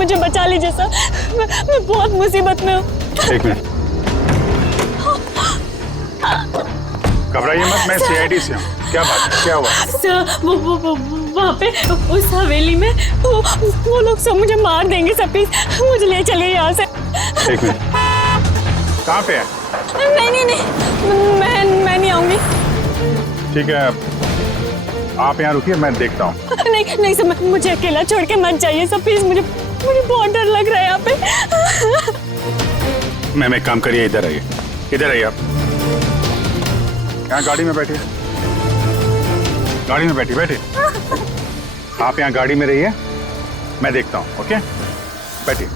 मुझे बचा लीजिए सर, मैं बहुत मुसीबत में हूँ। एक मिनट, घबराइए मत, मैं सीआईडी से हूँ। क्या बात है, क्या हुआ? सर वो वहाँ पे उस हवेली में वो लोग सब मुझे मार देंगे सर, प्लीज मुझे ले चलिए यहाँ से। एक मिनट, कहाँ पे है? नहीं, मैं नहीं आऊंगी। ठीक है, आप यहाँ रुकिए, मैं देखता हूँ। नहीं सर, मुझे अकेला छोड़ के मत जाइए सर, प्लीज मुझे बहुत डर लग रहा है यहाँ पे। मैम एक काम करिए, इधर आइए, इधर आइए आप। यहाँ गाड़ी में बैठिए, गाड़ी में बैठिए। आप यहाँ गाड़ी में रहिए, मैं देखता हूँ। ओके, बैठिए।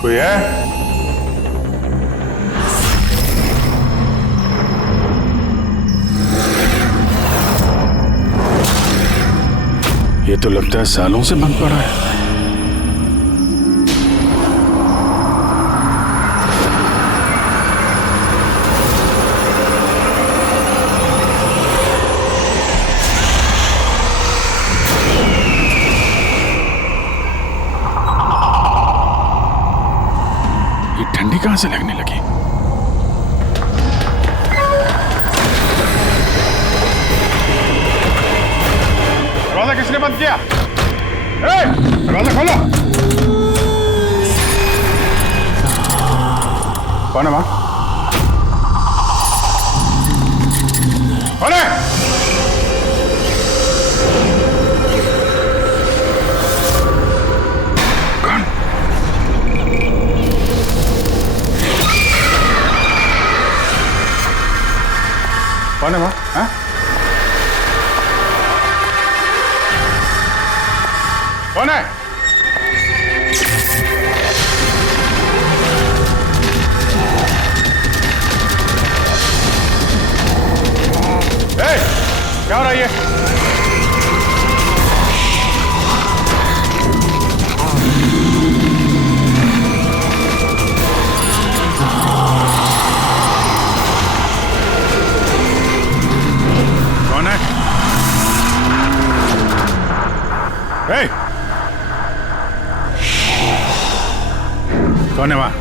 कोई है? ये तो लगता है सालों से बंद पड़ा है। ये ठंडी कहां से लगने लगी? दरवाजा किसने बंद किया? दरवाजा खोलो। कौन है वहां? कौन है? कौन है वहां? हाँ? कौन है? क्या हो रहा है ये? कौन है? कौन है वहां?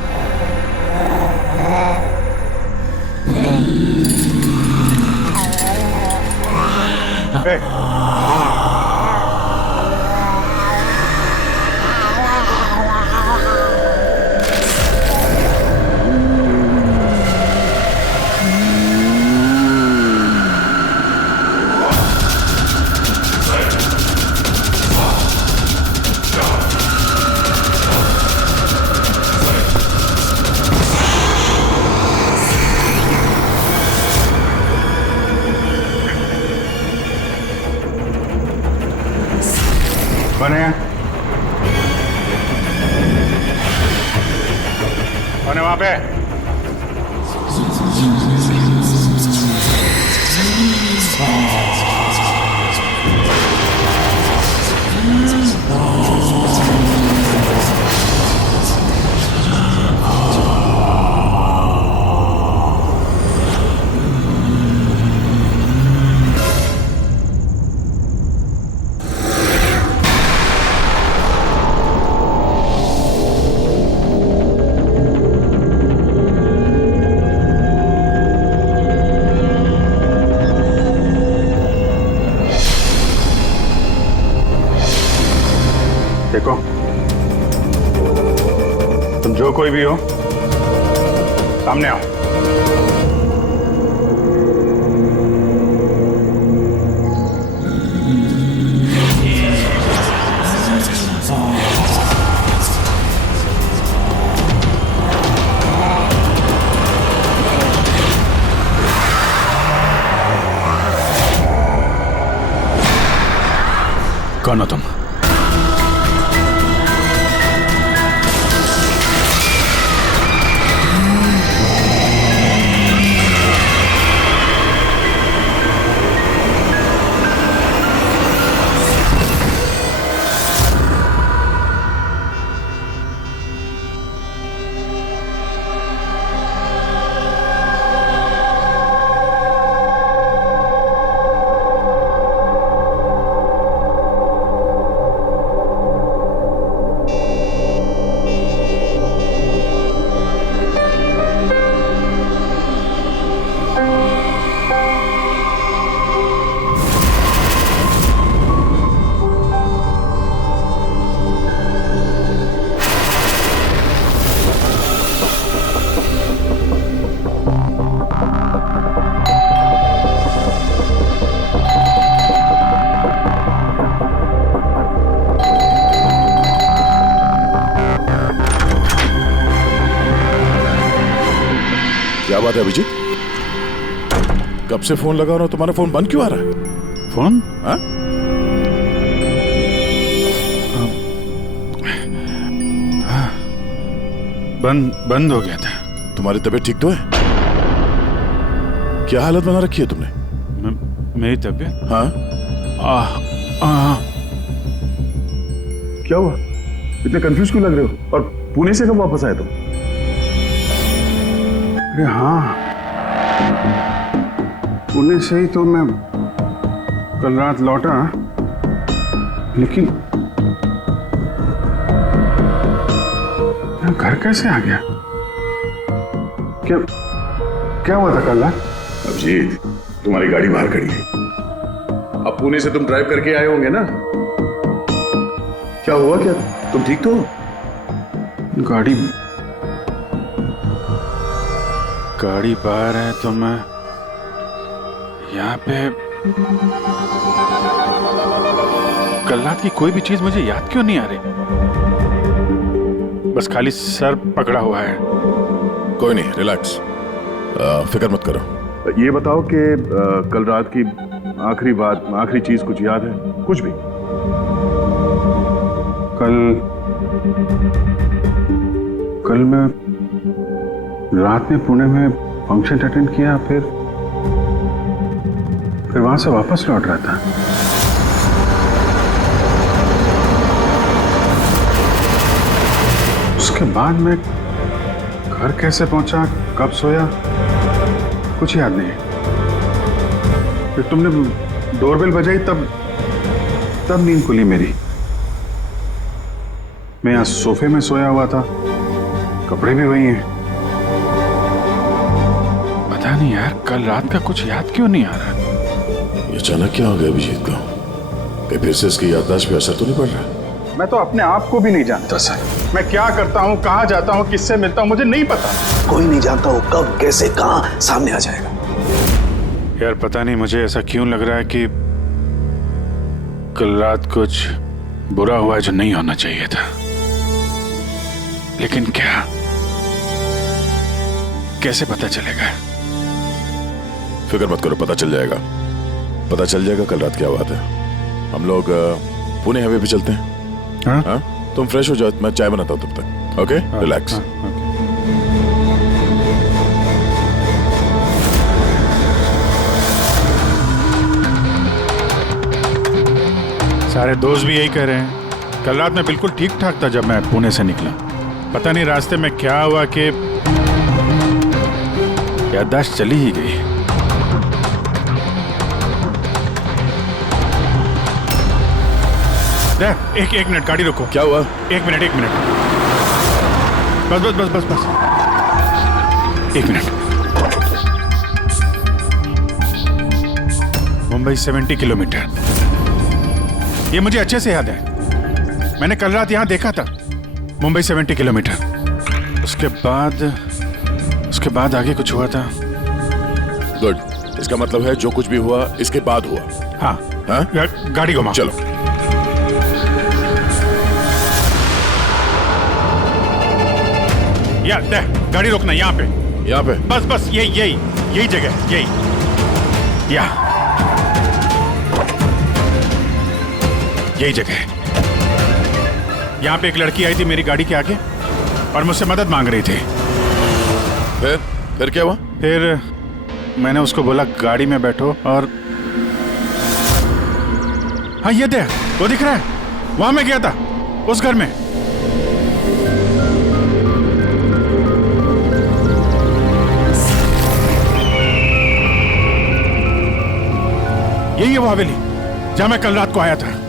कौन है? कौन है वहां पे? देखो, तुम जो कोई भी हो, सामने आओ। कौन हो तुम? क्या बात है अभिजीत? कब से फोन लगा रहा हूं, तुम्हारा फोन बंद क्यों आ रहा है? फोन? हाँ? बंद हो गया था। तुम्हारी तबीयत ठीक तो है? क्या हालत बना रखी है तुमने? मेरी तबीयत? हाँ? क्या हुआ? इतने कंफ्यूज क्यों लग रहे हो? और पुणे से कब वापस आए तुम? अरे हाँ, पुणे से ही तो मैं कल रात लौटा, लेकिन मैं घर कैसे आ गया? क्या हुआ था कल रात? अभिजीत, तुम्हारी गाड़ी बाहर खड़ी है। अब पुणे से तुम ड्राइव करके आए होंगे ना? क्या हुआ? क्या तुम ठीक तो हो? गाड़ी बाहर है तो मैं यहाँ पे। कल रात की कोई भी चीज मुझे याद क्यों नहीं आ रही? बस खाली सर पकड़ा हुआ है। कोई नहीं, रिलैक्स, फिक्र मत करो। ये बताओ कि कल रात की आखिरी बात, आखिरी चीज कुछ याद है? कुछ भी? कल मैं रात में पुणे में फंक्शन अटेंड किया, फिर वहां से वापस लौट रहा था। उसके बाद मैं घर कैसे पहुंचा, कब सोया, कुछ याद नहीं। फिर तुमने डोरबेल बजाई, तब नींद खुली मेरी। मैं यहाँ सोफे में सोया हुआ था, कपड़े भी वही हैं। पता नहीं यार, कल रात का कुछ याद क्यों नहीं आ रहा? ये अचानक क्या हो गया अभिजीत को? कहीं फिर से इसकी याददाश्त पे असर तो नहीं पड़ रहा? मैं तो अपने आप को भी नहीं जानता सर। मैं क्या करता हूँ, कहाँ जाता हूँ, किससे मिलता हूँ, मुझे नहीं पता। कोई नहीं जानता वो कब, कैसे, कहां सामने आ जाएगा। यार पता नहीं मुझे ऐसा क्यों लग रहा है कि कल रात कुछ बुरा हुआ जो नहीं होना चाहिए था। लेकिन क्या, कैसे पता चलेगा? फिक्र मत करो, पता चल जाएगा। पता चल जाएगा कल रात क्या बात है। हम लोग पुणे हाईवे पे चलते हैं। हाँ? हाँ? तुम फ्रेश हो जाओ, मैं चाय बनाता हूँ तब तक। Okay, relax. सारे दोस्त भी यही कह रहे हैं। कल रात में बिल्कुल ठीक ठाक था जब मैं पुणे से निकला। पता नहीं रास्ते में क्या हुआ कि याददाश्त चली ही गई। एक मिनट, गाड़ी रोको। क्या हुआ? एक मिनट। बस। एक मिनट। मुंबई 70 किलोमीटर, ये मुझे अच्छे से याद है। मैंने कल रात यहां देखा था। मुंबई 70 किलोमीटर। उसके बाद आगे कुछ हुआ था। गुड, इसका मतलब है जो कुछ भी हुआ इसके बाद हुआ। हाँ? हाँ? गाड़ी घुमाओ। चलो। गाड़ी रोकना यहाँ पे। यहाँ पे? बस यही जगह, यही। यही जगह है। यहाँ पे एक लड़की आई थी मेरी गाड़ी के आगे और मुझसे मदद मांग रही थी। फिर क्या हुआ? फिर मैंने उसको बोला गाड़ी में बैठो और हाँ ये देख, वो दिख रहा है, वहां मैं गया था उस घर में। यही है वो हवेली जहां मैं कल रात को आया था।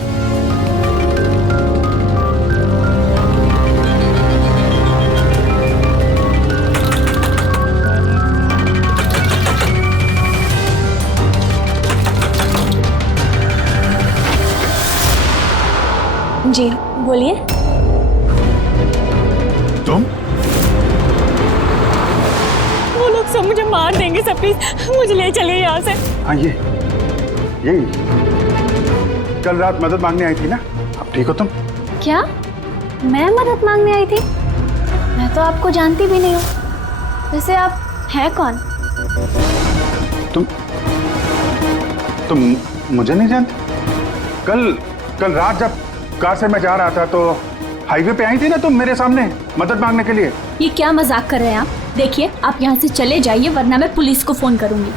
जी बोलिए। तुम? वो लोग सब मुझे मार देंगे सर, प्लीज मुझे ले चलिए यहाँ से। हाँ यही कल रात मदद मांगने आई थी ना, अब ठीक हो तुम? क्या मैं मदद मांगने आई थी? मैं तो आपको जानती भी नहीं हूँ। वैसे आप हैं कौन? तुम मुझे नहीं जानते? कल रात जब कार से मैं जा रहा था तो हाईवे पे आई थी ना तुम मेरे सामने मदद मांगने के लिए। ये क्या मजाक कर रहे हैं आप? देखिए आप यहाँ से चले जाइए वरना मैं पुलिस को फोन करूंगी।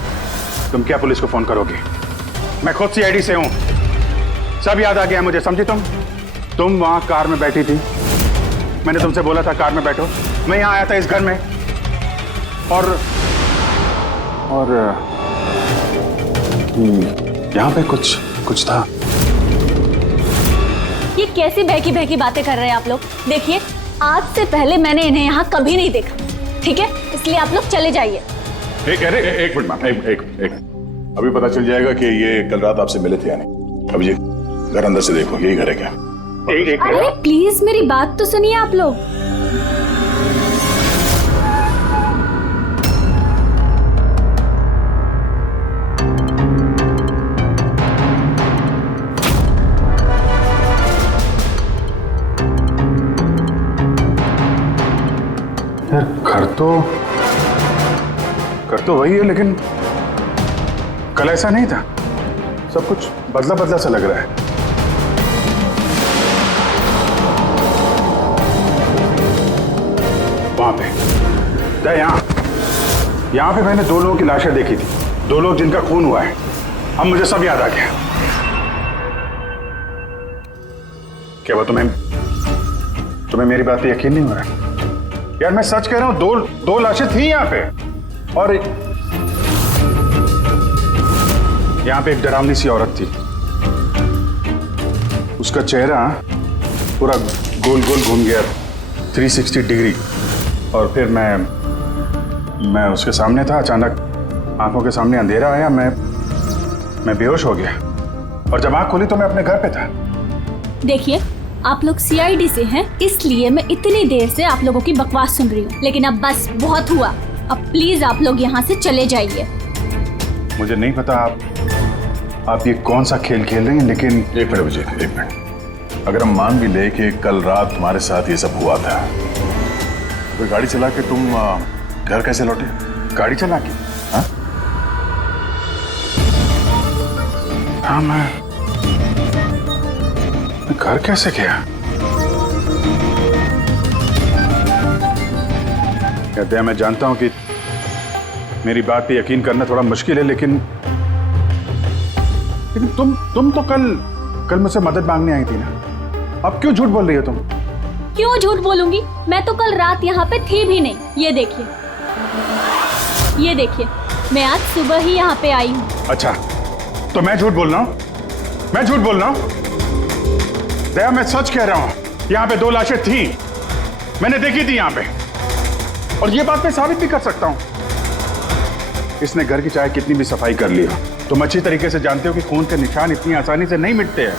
तुम क्या पुलिस को फोन करोगे? मैं खुद सीआईडी से हूँ, सब याद आ गया मुझे, समझी तुम वहां कार में बैठी थी, मैंने तुमसे बोला था कार में बैठो, मैं यहाँ आया था इस घर में और यहाँ पे कुछ था। ये कैसी बहकी बहकी बातें कर रहे हैं आप लोग? देखिए आज से पहले मैंने इन्हें यहाँ कभी नहीं देखा, ठीक है? इसलिए आप लोग चले जाइए। एक मिनट मैम, एक अभी पता चल जाएगा कि ये कल रात आपसे मिले थे या नहीं। अब ये घर अंदर से देखो, यही घर है क्या? अरे प्लीज मेरी बात तो सुनिए आप लोग। यार घर तो वही है, लेकिन कल ऐसा नहीं था, सब कुछ बदला बदला सा लग रहा है। वहां पे यहाँ पे मैंने 2 लोगों की लाशें देखी थी, 2 लोग जिनका खून हुआ है। अब मुझे सब याद आ गया। क्या वो तुम्हें मेरी बात पे यकीन नहीं हो रहा? यार मैं सच कह रहा हूं, 2 लाशें थी यहाँ पे और यहाँ पे एक डरावनी सी औरत थी, उसका चेहरा पूरा गोल गोल घूम गया 360 डिग्री और फिर मैं उसके सामने था, अचानक आंखों के सामने अंधेरा आया, मैं बेहोश हो गया और जब आंख खोली तो मैं अपने घर पे था। देखिए आप लोग सीआईडी से हैं, इसलिए मैं इतनी देर से आप लोगों की बकवास सुन रही हूँ, लेकिन अब बस बहुत हुआ। अब प्लीज आप लोग यहाँ से चले जाइए। मुझे नहीं पता आप ये कौन सा खेल खेल रही हैं, लेकिन एक मिनट विजय, एक मिनट। अगर हम मान भी ले कि कल रात तुम्हारे साथ ये सब हुआ था, तो गाड़ी चला के तुम घर कैसे लौटे? गाड़ी चला के? हाँ मैं घर कैसे गया? कहते हैं, मैं जानता हूं कि मेरी बात पे यकीन करना थोड़ा मुश्किल है, लेकिन तुम तो कल मुझसे मदद मांगने आई थी ना, अब क्यों झूठ बोल रही हो तुम? क्यों झूठ बोलूंगी? मैं तो कल रात यहाँ पे थी भी नहीं। ये देखिए मैं आज सुबह ही यहाँ पे आई हूँ। अच्छा तो मैं झूठ बोल रहा हूँ? दया मैं सच कह रहा हूँ, यहाँ पे 2 लाशें थी, मैंने देखी थी यहाँ पे, और ये बात मैं साबित भी कर सकता हूँ। इसने घर की चाहे कितनी भी सफाई कर ली हो, तुम अच्छी तरीके से जानते हो कि खून के निशान इतनी आसानी से नहीं मिटते हैं।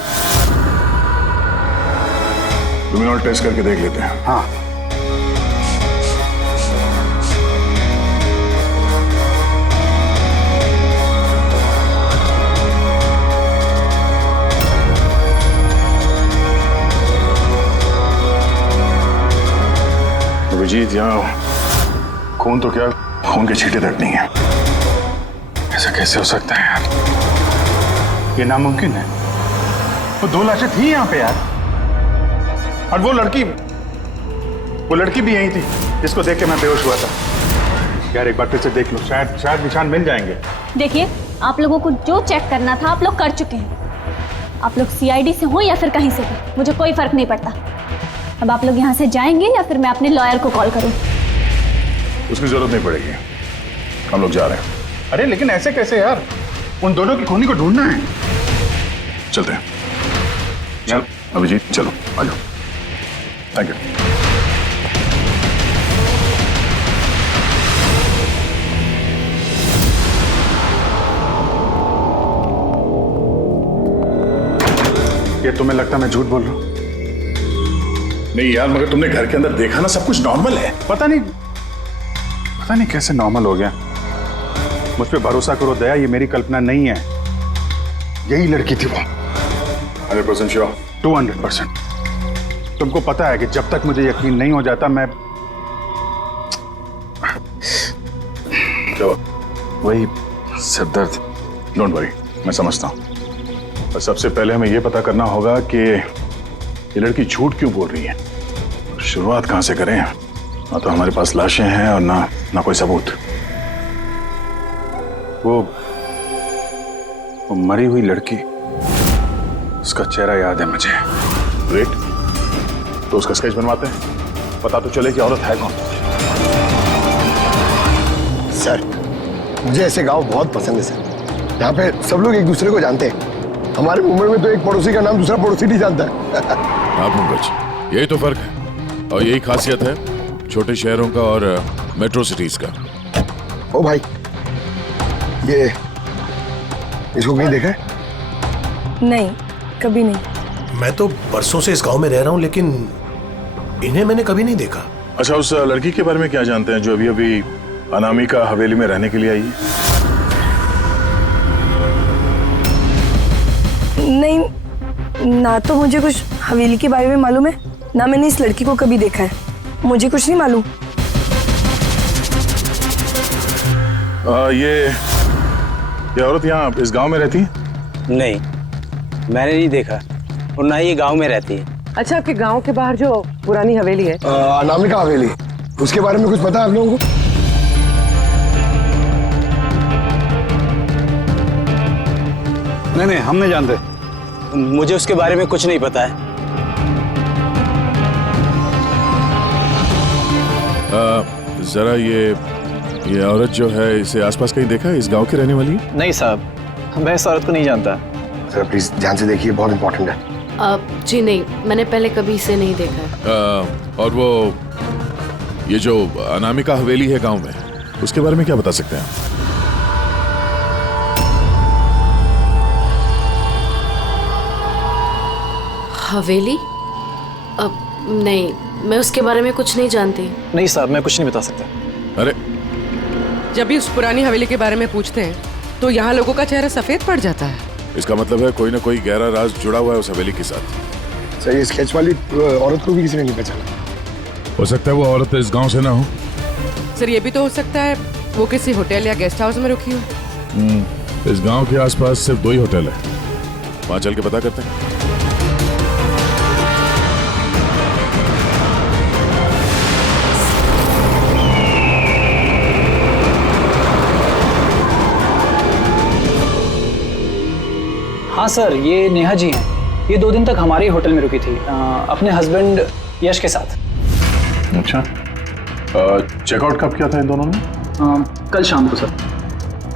लुमिनॉल टेस्ट करके देख लेते हैं। हाँ अभिजीत, यहाँ खून तो क्या, खून के छींटे तक नहीं है। ऐसा कैसे हो सकता है यार? ये नामुमकिन है। वो 2 लाशें थी यहाँ पे यार, और वो लड़की भी यही थी जिसको देख के मैं बेहोश हुआ था। यार एक बार फिर से देख लो, शायद निशान मिल जाएंगे। देखिए, आप लोगों को जो चेक करना था आप लोग कर चुके हैं। आप लोग सीआईडी से हो या फिर कहीं से भी, मुझे कोई फर्क नहीं पड़ता। अब आप लोग यहाँ से जाएंगे या फिर मैं अपने लॉयर को कॉल करूँ? उसकी जरूरत नहीं पड़ेगी, हम लोग जा रहे हैं। अरे लेकिन ऐसे कैसे यार, उन दोनों की खूनी को ढूंढना है। चलते हैं। चल अभिजीत, चलो आ जाओ। Thank you. ये तुम्हें लगता है मैं झूठ बोल रहा हूँ? नहीं यार, मगर तुमने घर के अंदर देखा ना, सब कुछ नॉर्मल है। पता नहीं कैसे नॉर्मल हो गया। मुझ पे भरोसा करो दया, ये मेरी कल्पना नहीं है, यही लड़की थी वो। 100% श्योर? 200%। तुमको पता है कि जब तक मुझे यकीन नहीं हो जाता मैं क्या हुआ? वही सिर दर्द। डोंट वरी, मैं समझता हूँ। और सबसे पहले हमें यह पता करना होगा कि ये लड़की झूठ क्यों बोल रही है। शुरुआत कहां से करें? ना तो हमारे पास लाशें हैं और ना कोई सबूत। वो मरी हुई लड़की, उसका चेहरा याद है मुझे। ग्रेट, तो उसका स्केच बनवाते हैं, पता तो चले कि औरत है कौन। सर, मुझे ऐसे गांव बहुत पसंद है सर। यहाँ पे सब लोग एक दूसरे को जानते हैं। हमारे मुंबई में तो एक पड़ोसी का नाम दूसरा पड़ोसी नहीं जानता है। हाँ पंकज, यही तो फर्क है और यही खासियत है छोटे शहरों का और मेट्रो सिटीज का। ओ भाई, ये इसको कहीं देखा है? नहीं, कभी नहीं। मैं तो बरसों से इस गांव में रह रहा हूँ, लेकिन इन्हें मैंने कभी नहीं देखा। अच्छा, उस लड़की के बारे में क्या जानते हैं जो अभी अभी अनामिका हवेली में रहने के लिए आई है? नहीं, ना तो मुझे कुछ हवेली के बारे में मालूम है, ना मैंने इस लड़की को कभी देखा है। मुझे कुछ नहीं मालूम। ये औरत यहाँ इस गांव में रहती है? नहीं, मैंने नहीं देखा और ना ही ये गांव में रहती है। अच्छा, आपके गांव के बाहर जो पुरानी हवेली है, अनामिका हवेली, उसके बारे में कुछ पता है आप लोगों को? नहीं, हम नहीं जानते। मुझे उसके बारे में कुछ नहीं पता है। जरा ये औरत जो है, इसे आसपास कहीं देखा है? इस गांव की रहने वाली है? नहीं साहब, मैं इस औरत को नहीं जानता। सर प्लीज ध्यान से देखिए, बहुत इंपॉर्टेंट है। जी नहीं, मैंने पहले कभी इसे नहीं देखा है। और वो ये जो अनामिका हवेली है गांव में, उसके बारे में क्या बता सकते हैं आप? हवेली? नहीं, मैं उसके बारे में कुछ नहीं जानती। नहीं साहब, मैं कुछ नहीं बता सकता। अरे जब भी उस पुरानी हवेली के बारे में पूछते हैं तो यहाँ लोगों का चेहरा सफेद पड़ जाता है। इसका मतलब है कोई ना कोई गहरा राज जुड़ा हुआ है उस हवेली के साथ। सर, ये स्केच वाली औरत को भी किसी ने नहीं पहचाना। हो सकता है वो औरत इस गांव से ना हो। सर, ये भी तो हो सकता है वो किसी होटल या गेस्ट हाउस में रुकी हो। इस गांव के आसपास सिर्फ 2 ही होटल है, वहां चल के पता करते हैं। हाँ सर, ये नेहा जी हैं। ये 2 दिन तक हमारे ही होटल में रुकी थी, अपने हस्बैंड यश के साथ। अच्छा, चेकआउट कब किया था इन दोनों ने? कल शाम को सर।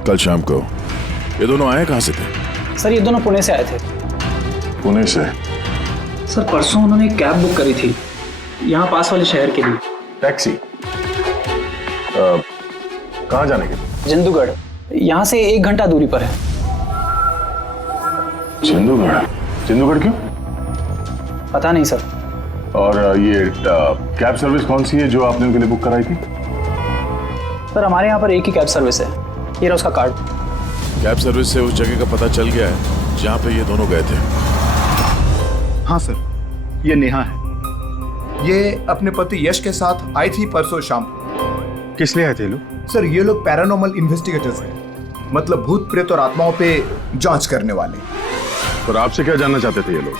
कल शाम को? ये दोनों आए कहाँ से थे? सर, ये दोनों पुणे से आए थे। पुणे से? सर, परसों उन्होंने एक कैब बुक करी थी यहाँ पास वाले शहर के लिए। टैक्सी? कहाँ जाने के लिए? जिंदूगढ़, यहाँ से 1 घंटा दूरी पर है। जिंदूगढ़ क्यों? पता नहीं सर। और ये कैब सर्विस कौन सी है जो आपने उनके लिए बुक कराई थी? सर, हमारे यहाँ पर एक ही कैब सर्विस है। ये रहा उसका कार्ड। कैब सर्विस से उस जगह का पता चल गया है जहाँ पे ये दोनों गए थे। हाँ सर, ये नेहा है। ये अपने पति यश के साथ आई थी परसों शाम। किस लिए आए थे लोग? सर, ये लोग पैरानॉर्मल इन्वेस्टिगेटर्स हैं, मतलब भूत प्रेत और आत्माओं पे जांच करने वाले। और आपसे क्या जानना चाहते थे ये लोग?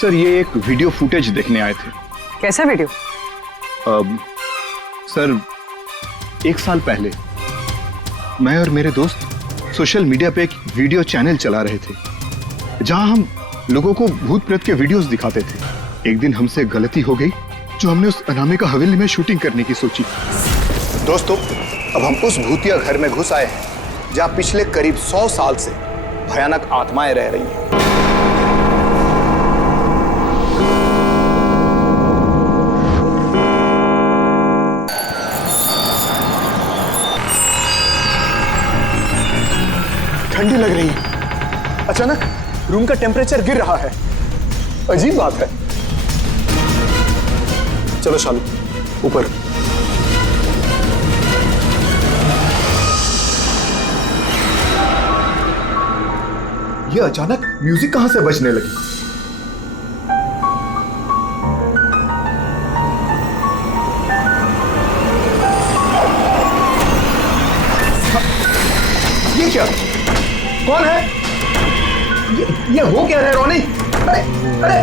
सर ये एक वीडियो फुटेज देखने आए थे। कैसा वीडियो? सर 1 साल पहले मैं और मेरे दोस्त सोशल मीडिया पे एक वीडियो चैनल चला रहे थे जहां हम लोगों को भूत प्रेत के वीडियोस दिखाते थे। एक दिन हमसे गलती हो गई जो हमने उस अनामिका हवेली में शूटिंग करने की सोची। दोस्तों, अब हम उस भूतिया घर में घुस आए हैं जहां पिछले करीब 100 साल से भयानक आत्माएं रह रही हैं। ठंडी लग रही है। अचानक रूम का टेम्परेचर गिर रहा है। अजीब बात है। चलो शालू, ऊपर। ये अचानक म्यूजिक कहां से बजने लगी? ये क्या? कौन है? ये हो क्या रहा है रोनी? अरे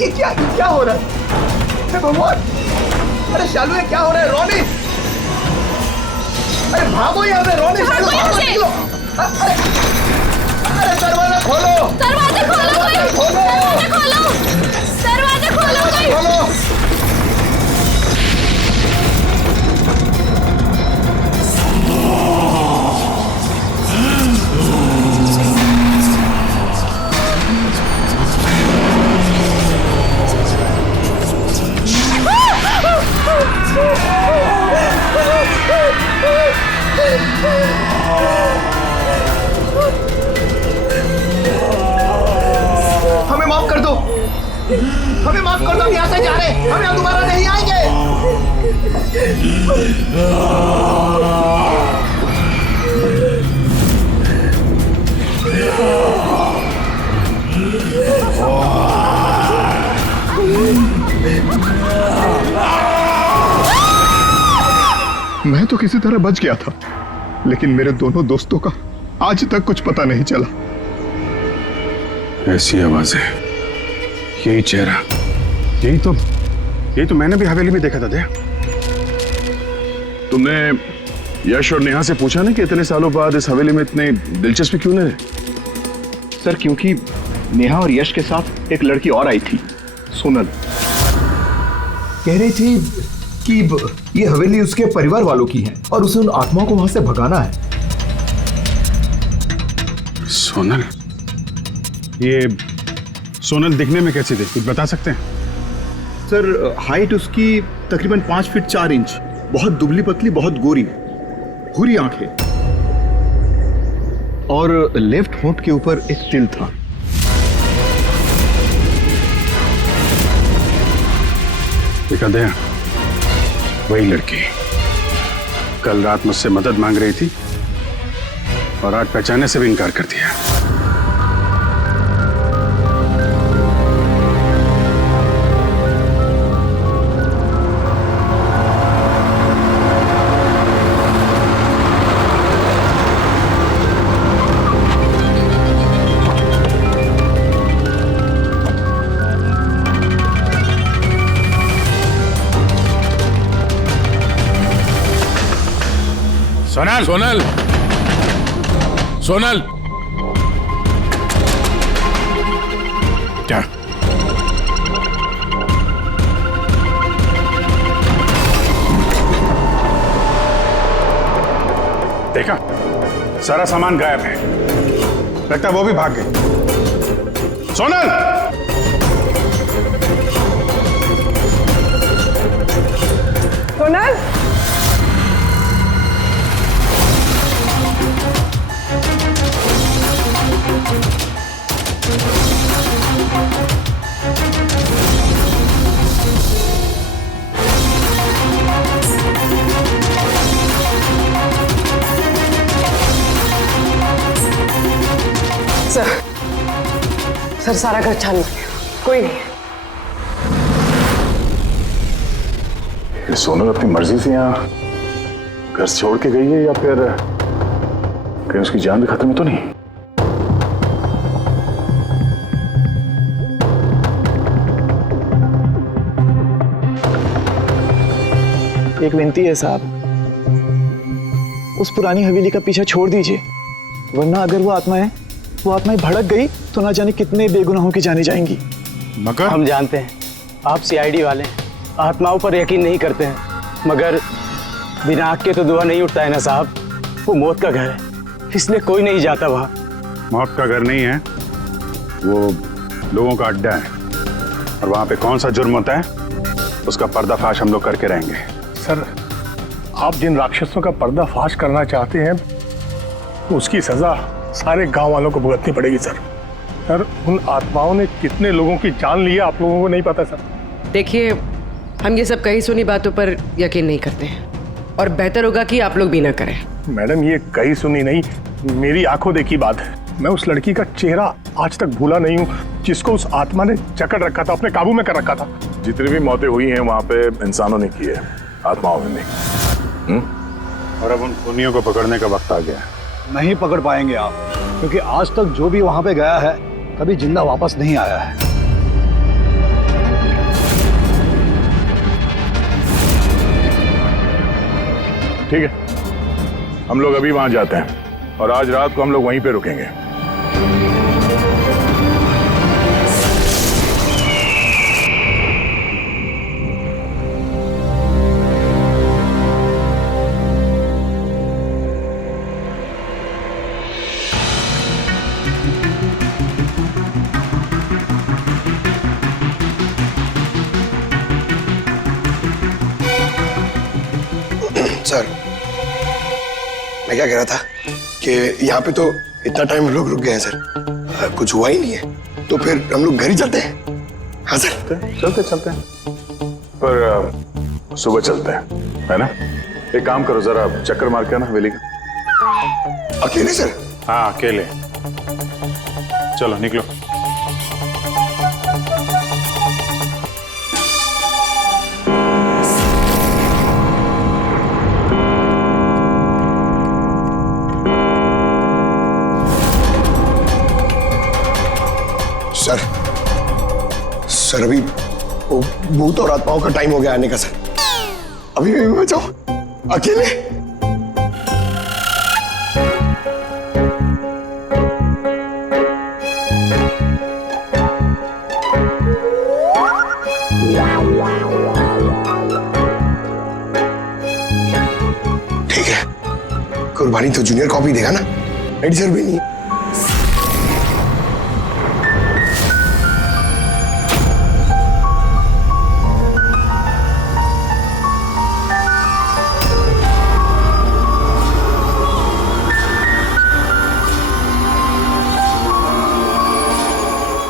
ये क्या हो रहा है? हे भगवान! अरे शालू, ये क्या हो रहा है? रोनी, अरे भागो यहाँ से! रोनी, शालू, भागो, निकलो! अरे दरवाजा खोलो! दरवाजा खोलो! दरवाजा खोलो! दरवाजा खोलो! खोलो! हमें माफ कर दो, हमें माफ कर दो। हम यहाँ से जा रहे हैं, हम यहाँ दोबारा नहीं आएंगे। मैं तो किसी तरह बच गया था, लेकिन मेरे दोनों दोस्तों का आज तक कुछ पता नहीं चला। ऐसी आवाजें, यही चेहरा, यही तो मैंने भी हवेली में देखा था। दया, तुमने यश और नेहा से पूछा ना कि इतने सालों बाद इस हवेली में इतने दिलचस्पी क्यों नहीं? सर क्योंकि नेहा और यश के साथ एक लड़की और आई थी, सोनल। कह रही थी कि ये हवेली उसके परिवार वालों की है और उसे उन आत्माओं को वहां से भगाना है। सोनल? ये सोनल दिखने में कैसी थी, कुछ बता सकते हैं? सर हाइट उसकी तकरीबन 5 फीट 4 इंच, बहुत दुबली पतली, बहुत गोरी, भूरी आंखें और लेफ्ट होंठ के ऊपर एक तिल था। देखा दया, वही लड़की कल रात मुझसे मदद मांग रही थी और आज पहचानने से भी इनकार कर दिया। सोनल! सोनल! सोनल! क्या? देखा, सारा सामान गायब है। लगता है वो भी भाग गई। सोनल! सोनल, सर सारा घर छान लिया, कोई नहीं। ये सोनल अपनी मर्जी से यहाँ घर से छोड़ के गई है या फिर कहीं उसकी जान भी खत्म तो नहीं? एक विनती है साहब, उस पुरानी हवेली का पीछा छोड़ दीजिए, वरना अगर वो आत्माएं भड़क गई तो ना जाने कितने बेगुनाहों की जाने जाएंगी। मगर हम जानते हैं आप सीआईडी वाले हैं, आत्माओं पर यकीन नहीं करते हैं, मगर बिना आग के तो धुआं नहीं उठता है ना साहब। वो मौत का घर है, इसलिए कोई नहीं जाता वहाँ। मौत का घर नहीं है, वो लोगों का अड्डा है, और वहाँ पे कौन सा जुर्म होता है उसका पर्दाफाश हम लोग करके रहेंगे। सर, आप जिन राक्षसों का पर्दाफाश करना चाहते हैं उसकी सजा सारे गांव वालों को भुगतनी पड़ेगी सर। सर, उन आत्माओं ने कितने लोगों की जान ली है आप लोगों को नहीं पता सर। देखिए, हम ये सब कही सुनी बातों पर यकीन नहीं करते हैं और बेहतर होगा कि आप लोग भी ना करें। मैडम, ये कही सुनी नहीं, मेरी आंखों देखी बात है। मैं उस लड़की का चेहरा आज तक भूला नहीं हूँ जिसको उस आत्मा ने जकड़ रखा था, अपने काबू में कर रखा था। जितनी भी मौतें हुई हैं वहां पे इंसानों ने की है, आत्माओं ने नहीं। और अब उन खूनियों को पकड़ने का वक्त आ गया है। नहीं पकड़ पाएंगे आप, क्योंकि आज तक जो भी वहां पे गया है कभी जिंदा वापस नहीं आया है। ठीक है, हम लोग अभी वहां जाते हैं और आज रात को हम लोग वहीं पे रुकेंगे। सर, मैं क्या कह रहा था कि यहाँ पे तो इतना टाइम हम लोग रुक गए हैं सर, कुछ हुआ ही नहीं है, तो फिर हम लोग घर ही चलते हैं। हाँ सर, चलते हैं, पर सुबह चलते हैं, है ना? एक काम करो, जरा चक्कर मार के आना हवेली का। अकेले सर? हाँ, अकेले। चलो निकलो। सर, अभी वो भूत और आत्माओं का टाइम हो गया आने का सर। अभी मैं जाऊं अकेले? ठीक है, कुर्बानी तो जूनियर कॉपी देगा ना, एडिटर भी नहीं।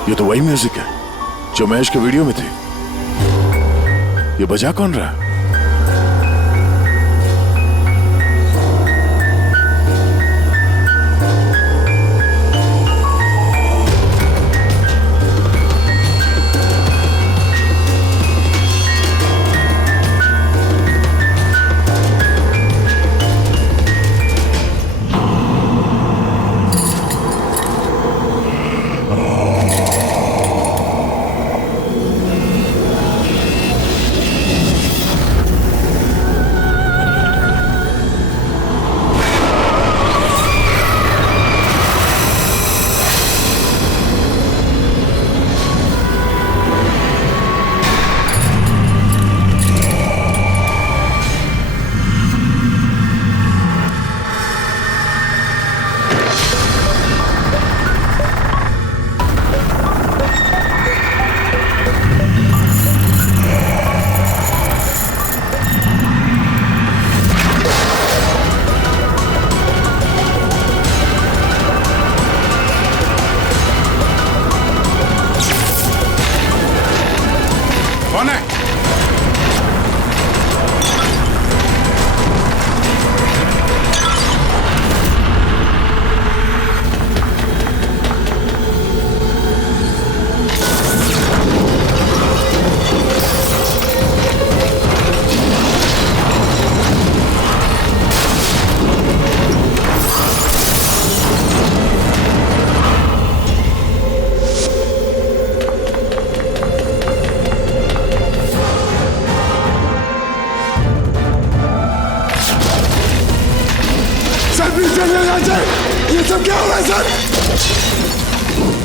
ये तो वही म्यूजिक है जो महेश के वीडियो में थी। ये बजा कौन रहा है?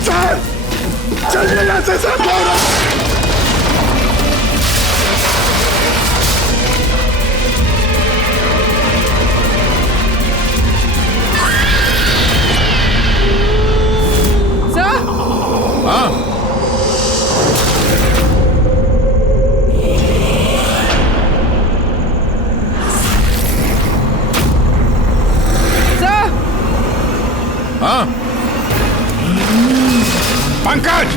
सर चलिए यहाँ से सर। हाँ पंकज,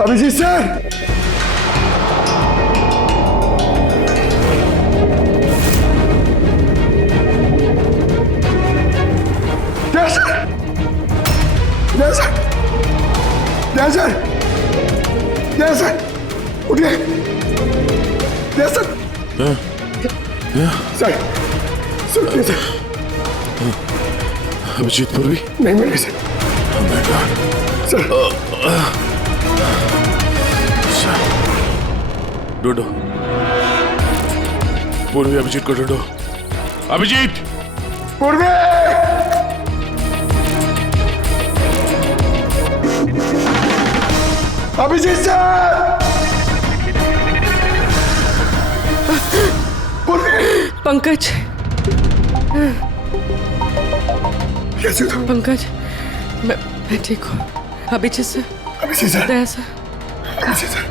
अभिजीत सर, सर उठिए। सर सुनिए सर। अभिजीत पूर्वी नहीं मिले सर। सर ढूंढो, पूर्वी अभिजीत को ढूंढो। अभिजीत, पूर्वी, अभिजीत सर, पंकज, कैसे हो पंकज? मैं ठीक हूँ। Abhijeet sir, Abhijeet sir, Daya sir, Abhijeet sir,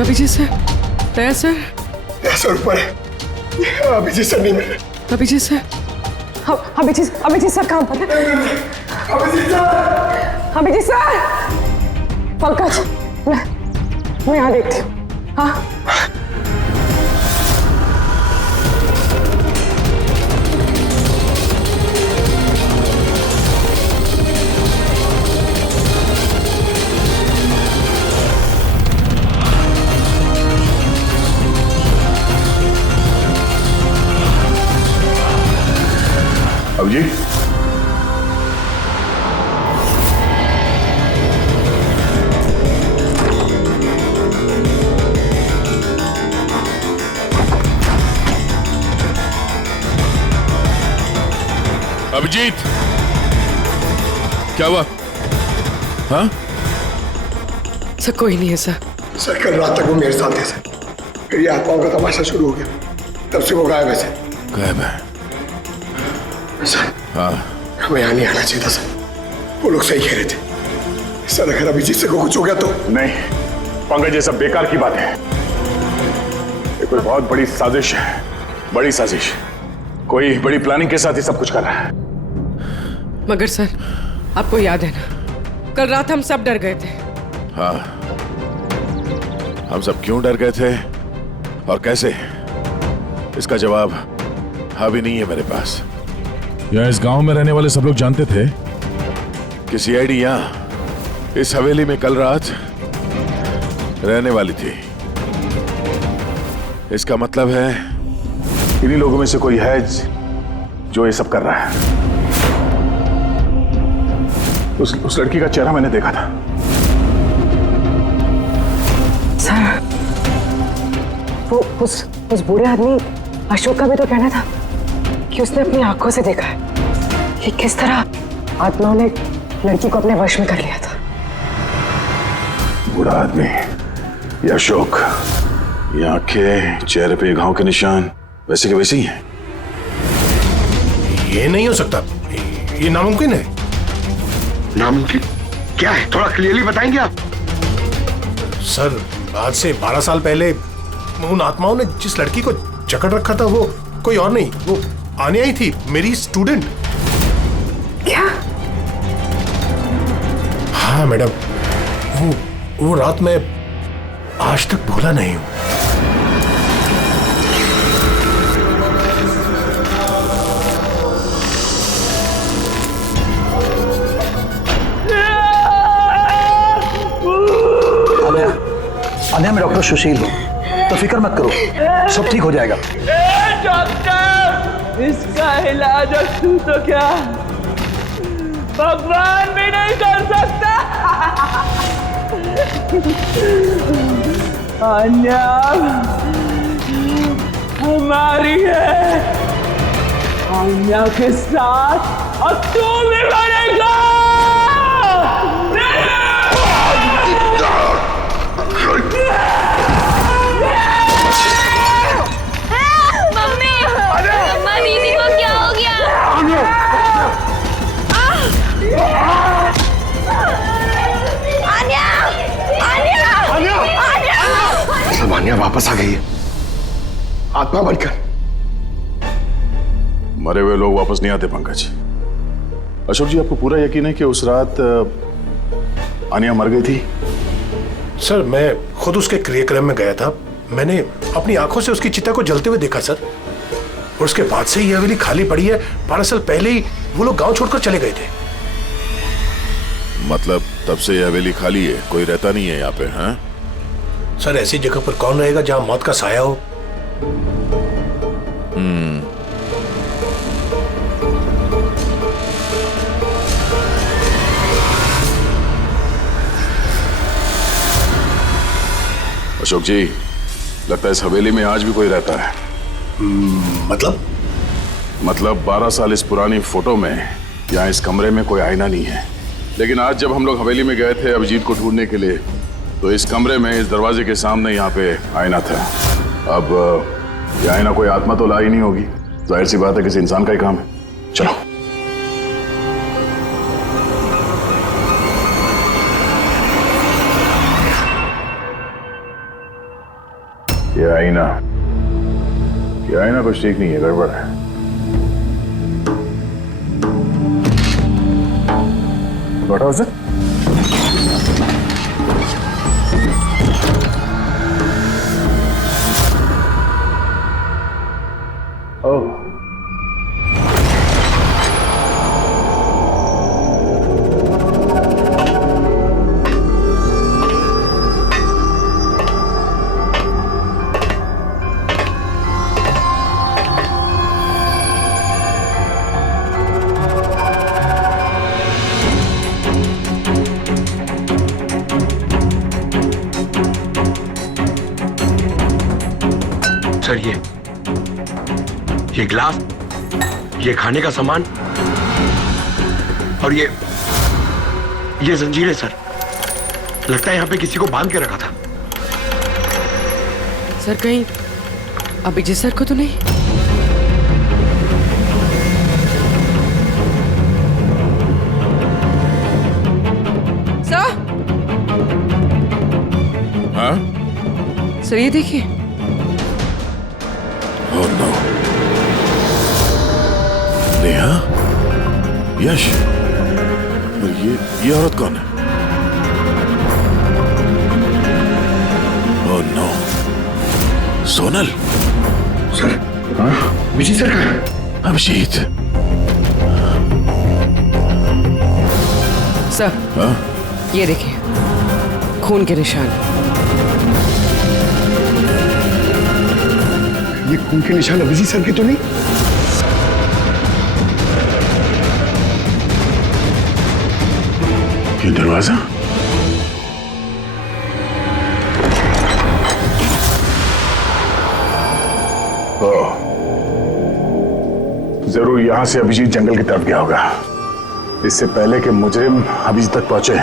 Abhijeet sir, Daya sir, ऊपर है। अभिजीत सर नहीं मिले। अभिजीत सर, अभिजीत सर कहाँ पर है? अभिजीत सर, पंकज, मैं यहाँ देखती हूँ। हाँ अभिजीत, अभिजीत, क्या हुआ? हाँ सर कोई नहीं है सर। सर कल रात तक वो मेरे साथ थे सर, फिर ये आत्माओं का तमाशा शुरू हो गया, तब से वो गायब है सर। गायब है? सर हाँ, हमें यहाँ नहीं आना चाहिए था सर, वो लोग सही कह रहे थे। सर अगर अभिजीत से कुछ हो गया तो? नहीं पंकज, ये सब बेकार की बात है। ये कोई बहुत बड़ी साजिश है, बड़ी साजिश। कोई बड़ी प्लानिंग के साथ ही सब कुछ कर रहा है। मगर सर आपको याद है ना, कल रात हम सब डर गए थे। हाँ, हम सब क्यों डर गए थे और कैसे, इसका जवाब अभी नहीं है मेरे पास। या इस गांव में रहने वाले सब लोग जानते थे कि सीआईडी यहाँ इस हवेली में कल रात रहने वाली थी। इसका मतलब है इन्हीं लोगों में से कोई है जो ये सब कर रहा है। उस लड़की का चेहरा मैंने देखा था। वो उस बूढ़े आदमी अशोक का भी तो कहना था कि उसने अपनी आंखों से देखा है कि किस तरह आत्माओं ने लड़की को अपने वश में कर लिया था। बूढ़ा आदमी, ये अशोक, ये आंखें, चेहरे पे घाव के निशान वैसे के वैसे ही हैं। ये नहीं हो सकता, ये नामुमकिन है। नामुमकिन क्या है, थोड़ा क्लियरली बताएंगे आप? सर, आज से 12 साल पहले उन आत्माओं ने जिस लड़की को जकड़ रखा था वो कोई और नहीं, वो आने आई थी, मेरी स्टूडेंट। क्या? हाँ मैडम, वो रात मैं आज तक भूला नहीं हूं। आने में डॉक्टर सुशील हूँ, तो फिक्र मत करो, सब ठीक हो जाएगा। डॉक्टर, इसका इलाज तू तो क्या भगवान भी नहीं कर सकता। अन्या हमारी है, अन्या के साथ और तू भी मरेगा। मम्मी, मम्मा दीदी को क्या हो गया? सब आन्या वापस आ गई है, आत्मा बनकर। मरे हुए लोग वापस नहीं आते पंकज। अशोक जी, आपको पूरा यकीन है कि उस रात आन्या मर गई थी? सर, मैं खुद उसके क्रियाक्रम में गया था, मैंने अपनी आंखों से उसकी चिता को जलते हुए देखा सर। और उसके बाद से ये हवेली खाली पड़ी है। 12 साल पहले ही वो लोग गांव छोड़कर चले गए थे। मतलब तब से ये हवेली खाली है, कोई रहता नहीं है यहाँ पे? हाँ सर, ऐसी जगह पर कौन रहेगा जहां मौत का साया हो? अशोक जी, लगता है इस हवेली में आज भी कोई रहता है। मतलब 12 साल इस पुरानी फोटो में यहाँ इस कमरे में कोई आईना नहीं है, लेकिन आज जब हम लोग हवेली में गए थे अभिजीत को ढूंढने के लिए, तो इस कमरे में इस दरवाजे के सामने यहाँ पे आईना था। अब ये आईना कोई आत्मा तो ला ही नहीं होगी, जाहिर सी बात है किसी इंसान का ही काम है। चलो। ये आईना कुछ ठीक नहीं है, गड़बड़ है। What was it? Oh. Sir, ये ग्लास, ये खाने का सामान और ये जंजीरें सर, लगता है यहाँ पे किसी को बांध के रखा था। सर, कहीं अभिजीत सर को तो नहीं? सर, हाँ सर ये देखिए। Oh no. नेहा, यश, ये औरत कौन है? Oh no. Sonal. Sir, Abhijeet sir कहाँ है? अभिजीत। सर, हाँ? ये देखिए, खून के निशान। ये खून के निशान अभिजीत सर के तो नहीं? ये दरवाजा? जरूर यहां से अभिजीत जंगल की तरफ गया होगा। इससे पहले कि मुजरिम अभिजीत तक पहुंचे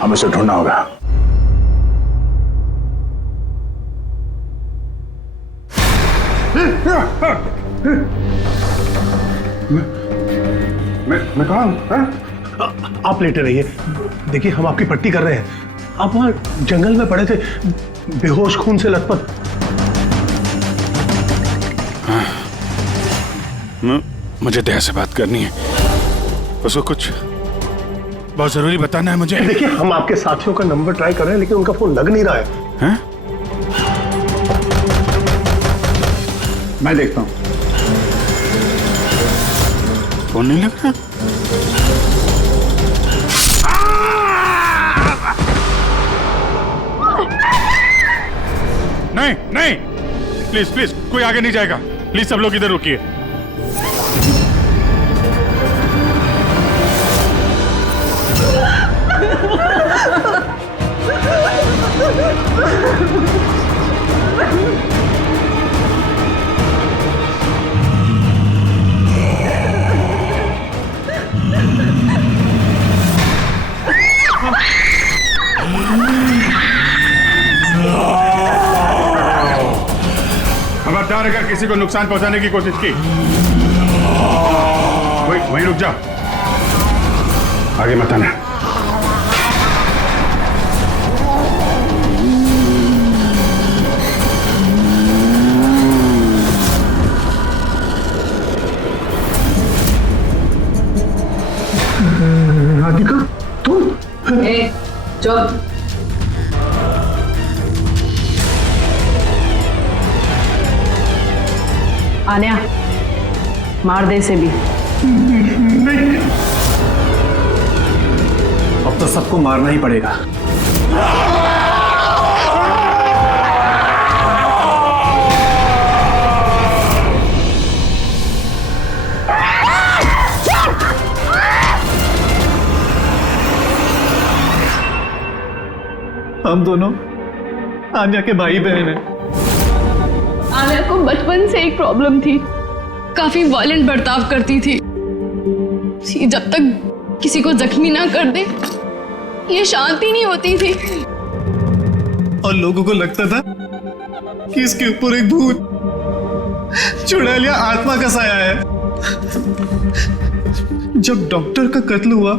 हमें उसे ढूंढना होगा। मैं कहा हूं? आप लेटे रहिए, देखिए हम आपकी पट्टी कर रहे हैं। आप वहां जंगल में पड़े थे, बेहोश, खून से लथपथ। मुझे दया से बात करनी है, उसको कुछ बहुत जरूरी बताना है मुझे। देखिए हम आपके साथियों का नंबर ट्राई कर रहे हैं लेकिन उनका फोन लग नहीं रहा है। हैं? मैं देखता हूं। फोन नहीं लग रहा? नहीं नहीं, प्लीज प्लीज कोई आगे नहीं जाएगा, प्लीज सब लोग इधर रुकिए। खबरदार अगर किसी को नुकसान पहुंचाने की कोशिश की, वहीं रुक जाओ, आगे मत आना। राधिका तुम? चुप। आन्या, मार दे इसे भी। नहीं। अब तो सबको मारना ही पड़ेगा। हम दोनों आन्या के भाई बहन हैं। आन्या को बचपन से एक प्रॉब्लम थी, काफी वायलेंट बर्ताव करती थी। जब तक किसी को जख्मी ना कर दे ये शांति नहीं होती थी। और लोगों को लगता था कि इसके ऊपर एक भूत चुड़ैलिया आत्मा का साया है। जब डॉक्टर का कत्ल हुआ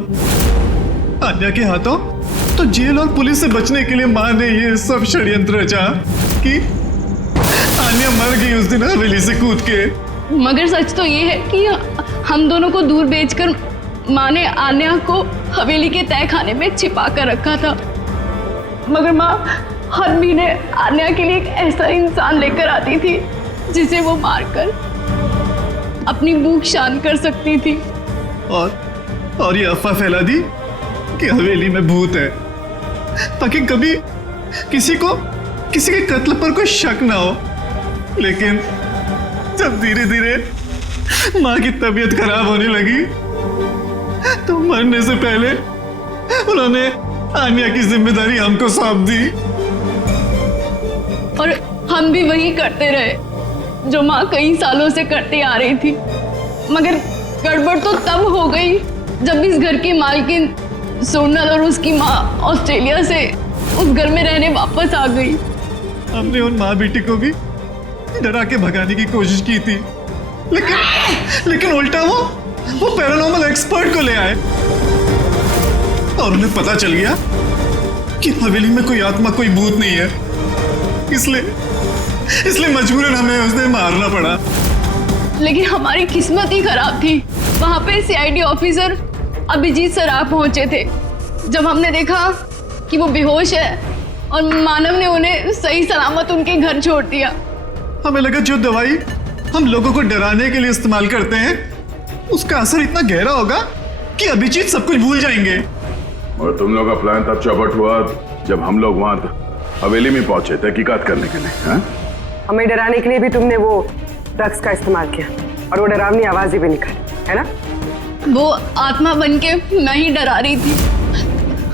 आन्या के हाथों, तो जेल और पुलिस से बचने के लिए मां ने ये सब षड्यंत्र रचा कि आन्या मर गई उस दिन हवेली से कूद के। मगर सच तो ये है कि हम दोनों को दूर बेचकर माँ ने आन्या को हवेली के तय खाने में छिपा कर रखा था। मगर माँ हर महीने आन्या के लिए एक ऐसा इंसान लेकर आती थी जिसे वो मारकर अपनी भूख शांत कर सकती थी। और ये अफवाह फैला दी कि हवेली में भूत है, ताकि कभी किसी के कत्ल पर कोई शक ना हो। लेकिन जब धीरे धीरे माँ की तबीयत खराब होने लगी तो मरने से पहले उन्होंने आन्या की जिम्मेदारी हमको सौंप दी। और हम भी वही करते रहे जो माँ कई सालों से करते आ रही थी। मगर गड़बड़ तो तब हो गई जब इस घर की मालकिन सोनल और उसकी माँ ऑस्ट्रेलिया से उस घर में रहने वापस आ गई। हमने उन माँ बेटी को भी डरा के भगाने की कोशिश की थी, लेकिन उल्टा वो पैरानॉर्मल एक्सपर्ट को ले आए और उन्हें पता चल गया कि हवेली में कोई आत्मा, कोई भूत नहीं है। इसलिए मजबूरन हमें उसने मारना पड़ा। लेकिन हमारी किस्मत ही खराब थी। वहां पे सीआईडी ऑफिसर अभिजीत सर आ पहुंचे थे। जब हमने देखा कि वो बेहोश है और मानव ने उन्हें सही सलामत उनके घर छोड़ दिया, हमें लगा जो दवाई हम लोगों को डराने के लिए इस्तेमाल करते हैं उसका असर इतना गहरा होगा कि अभिजीत सब कुछ भूल जाएंगे। और तुम लोग का प्लान तब चौपट हुआ जब हम लोग वहां हवेली में पहुंचे तहकीकात करने के लिए। हाँ? हमें डराने के लिए भी तुमने वो ड्रग्स का इस्तेमाल किया और वो डरावनी आवाजें भी निकाली, है ना? वो आत्मा बनके मैं ही डरा रही थी।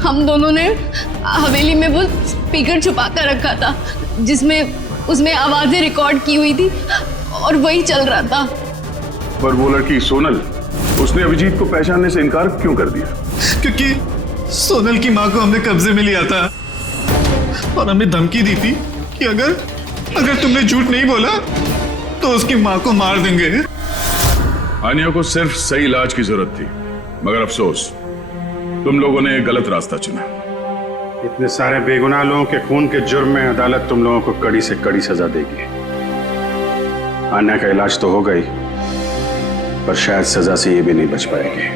हम दोनों ने हवेली में वो स्पीकर छुपा कर रखा था जिसमें उसमें आवाजें रिकॉर्ड की हुई थी और वही चल रहा था। पर वो लड़की सोनल, उसने अभिजीत को पहचानने से इनकार क्यों कर दिया? क्योंकि सोनल की माँ को हमने कब्जे में लिया था और हमें धमकी दी थी कि अगर तुमने झूठ नहीं बोला तो उसकी माँ को मार देंगे। आनिया को सिर्फ सही इलाज की जरूरत थी, मगर अफसोस तुम लोगों ने गलत रास्ता चुना। इतने सारे बेगुनाह लोगों के खून के जुर्म में अदालत तुम लोगों को कड़ी से कड़ी सजा देगी। आन्या का इलाज तो हो गई, पर शायद सजा से ये भी नहीं बच पाएगी।